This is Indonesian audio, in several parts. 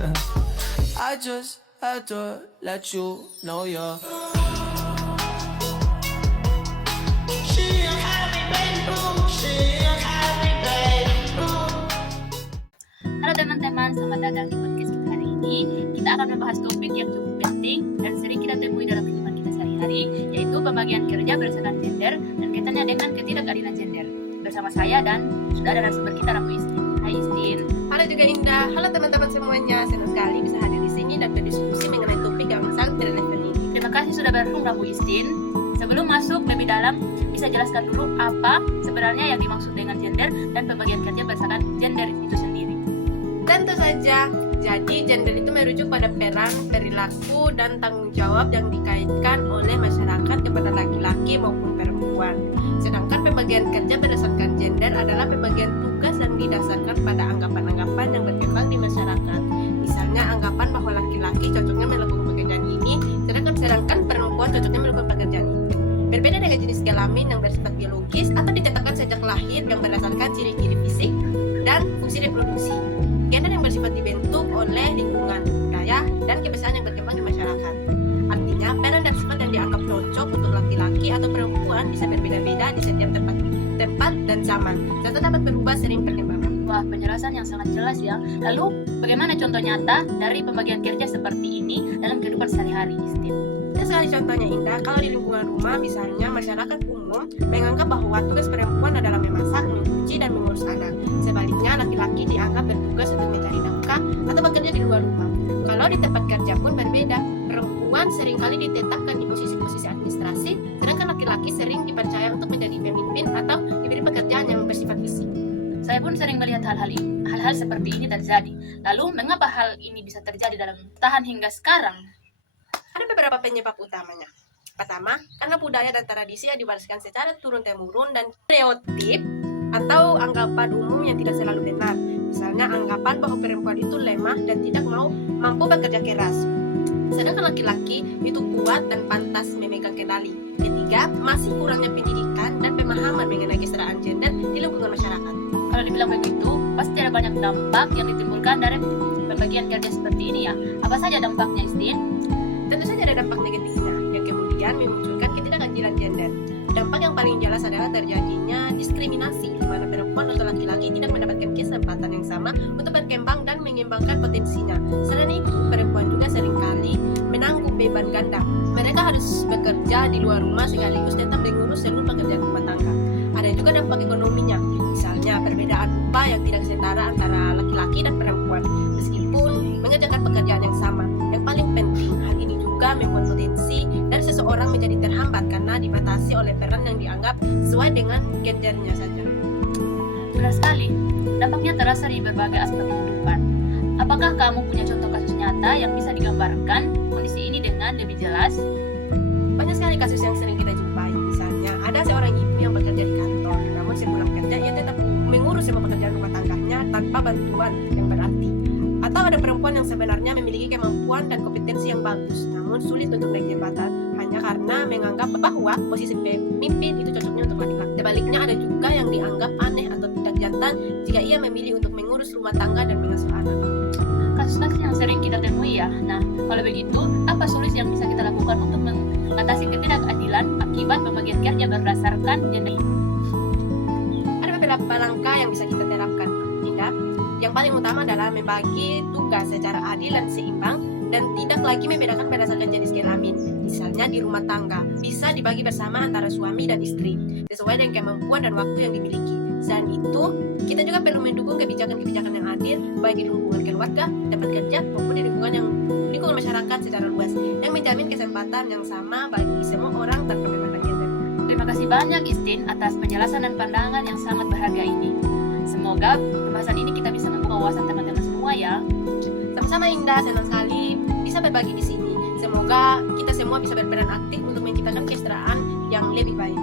I just had to let you know you're. Halo teman-teman, selamat datang di podcast kita hari ini. Kita akan membahas topik yang cukup penting dan sering kita temui dalam kehidupan kita sehari-hari, yaitu pembagian kerja berdasarkan gender dan kaitannya dengan ketidakadilan gender. Bersama saya dan sudah ada narasumber kita, Rambu Istin. Hai Istin. Halo juga Indah. Halo teman-teman semuanya. Senang sekali bisa hadir di sini dan berdiskusi mengenai topik yang sangat relevan ini. Terima kasih sudah bergabung Rambu Istin. Sebelum masuk lebih dalam, bisa jelaskan dulu apa sebenarnya yang dimaksud dengan gender dan pembagian kerja berdasarkan gender itu sendiri. Tentu saja. Jadi gender itu merujuk pada peran, perilaku, dan tanggung jawab yang dikaitkan oleh masyarakat kepada laki-laki maupun perempuan. Sedangkan pembagian kerja berdasarkan gender adalah pembagian tugas yang didasarkan pada anggapan-anggapan yang berkembang di masyarakat. Misalnya anggapan bahwa laki-laki cocoknya melakukan pekerjaan ini, sedangkan perempuan cocoknya melakukan pekerjaan itu. Berbeda dengan jenis kelamin yang bersifat biologis atau ditetapkan sejak lahir yang berdasarkan ciri-ciri fisik dan fungsi reproduksi. Gender yang bersifat dibentuk oleh lingkungan, budaya, dan kebiasaan yang berkembang di masyarakat. Artinya, peran dan sifat yang dianggap cocok untuk laki-laki atau perempuan bisa berbeda-beda di setiap tempat dan zaman, serta dapat berubah sering perkembangan. Wah, penjelasan yang sangat jelas ya. Lalu, bagaimana contoh nyata dari pembagian kerja seperti ini dalam kehidupan sehari-hari, Istin? Sekali contohnya Indah, kalau di lingkungan rumah misalnya masyarakat umum menganggap bahwa tugas perempuan adalah memasak, mencuci, dan mengurus anak. Sebaliknya laki-laki dianggap bertugas untuk mencari nafkah atau bekerja di luar rumah. Kalau di tempat kerja pun berbeda, perempuan seringkali ditetapkan di posisi-posisi administrasi, sedangkan laki-laki sering dipercaya untuk menjadi pemimpin atau diberi pekerjaan yang bersifat fisik. Saya pun sering melihat hal-hal seperti ini terjadi. Lalu, mengapa hal ini bisa terjadi dalam tahan hingga sekarang? Ada beberapa penyebab utamanya. Pertama, karena budaya dan tradisi yang diwariskan secara turun-temurun dan stereotip atau anggapan umum yang tidak selalu benar. Misalnya anggapan bahwa perempuan itu lemah dan tidak mampu bekerja keras, sedangkan laki-laki itu kuat dan pantas memegang kendali. Ketiga, masih kurangnya pendidikan dan pemahaman mengenai kesetaraan gender di lingkungan masyarakat. Kalau dibilang begitu, pasti ada banyak dampak yang ditimbulkan dari pembagian kerja seperti ini ya. Apa saja dampaknya, Istin? Tentu saja ada dampak negatifnya yang kemudian memunculkan ketidakadilan gender. Dampak yang paling jelas adalah terjadinya diskriminasi, di mana perempuan atau laki-laki tidak mendapatkan kesempatan yang sama untuk berkembang dan mengembangkan potensinya. Selain itu, perempuan juga seringkali menanggung beban ganda. Mereka harus bekerja di luar rumah sekaligus tetap mengurus seluruh pekerjaan rumah tangga. Ada juga dampak ekonominya, misalnya perbedaan upah yang tidak setara antara laki-laki dan perempuan, meskipun mengerjakan pekerjaan yang sama. Yang paling penting, hal ini juga membuat potensi dari seseorang menjadi terhambat karena dibatasi oleh peran yang dianggap sesuai dengan gendernya saja. Benar sekali, dampaknya terasa di berbagai aspek kehidupan. Apakah kamu punya contoh kasus nyata yang bisa digambarkan kondisi ini dengan lebih jelas? Banyak sekali kasus yang sering kita jumpai. Misalnya, ada seorang ibu yang bekerja di kantor, namun sepulang kerja ia tetap mengurus semua pekerjaan rumah tangganya tanpa bantuan yang berarti. Atau ada perempuan yang sebenarnya memiliki kemampuan dan kompetensi yang bagus, namun sulit untuk naik jabatan hanya karena menganggap bahwa posisi pemimpin itu cocoknya untuk laki-laki. Sebaliknya ada juga yang dianggap aneh atau tidak jantan jika ia memilih untuk mengurus rumah tangga dan mengasuh anak. Kasus-kasus yang sering kita temui ya. Nah, kalau begitu, apa solusi yang bisa kita lakukan untuk mengatasi ketidakadilan akibat pembagian kerja berdasarkan gender? Ada beberapa langkah yang bisa kita terapkan, Indah. Yang paling utama adalah membagi tugas secara adil dan seimbang dan tidak lagi membedakan berdasarkan jenis kelamin. Misalnya di rumah tangga, bisa dibagi bersama antara suami dan istri, sesuai dengan kemampuan dan waktu yang dimiliki. Selain itu, kita juga perlu mendukung kebijakan-kebijakan yang adil, baik di lingkungan keluarga, tempat kerja, maupun di lingkungan masyarakat secara luas, yang menjamin kesempatan yang sama bagi semua orang tanpa memandang gender. Terima kasih banyak Istin atas penjelasan dan pandangan yang sangat berharga ini. Semoga pembahasan ini kita bisa membuka wawasan teman-teman semua ya. Sama-sama Indah, senang sekali bisa berbagi di sini. Semoga kita semua bisa berperan aktif untuk menciptakan kesetaraan yang lebih baik.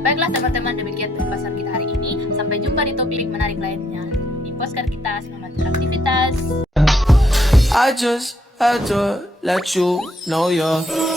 Baiklah teman-teman, demikian pembahasan kita hari ini. Sampai jumpa di topik menarik lainnya. Di podcast kita, selamat beraktivitas. I just had to let you know you're.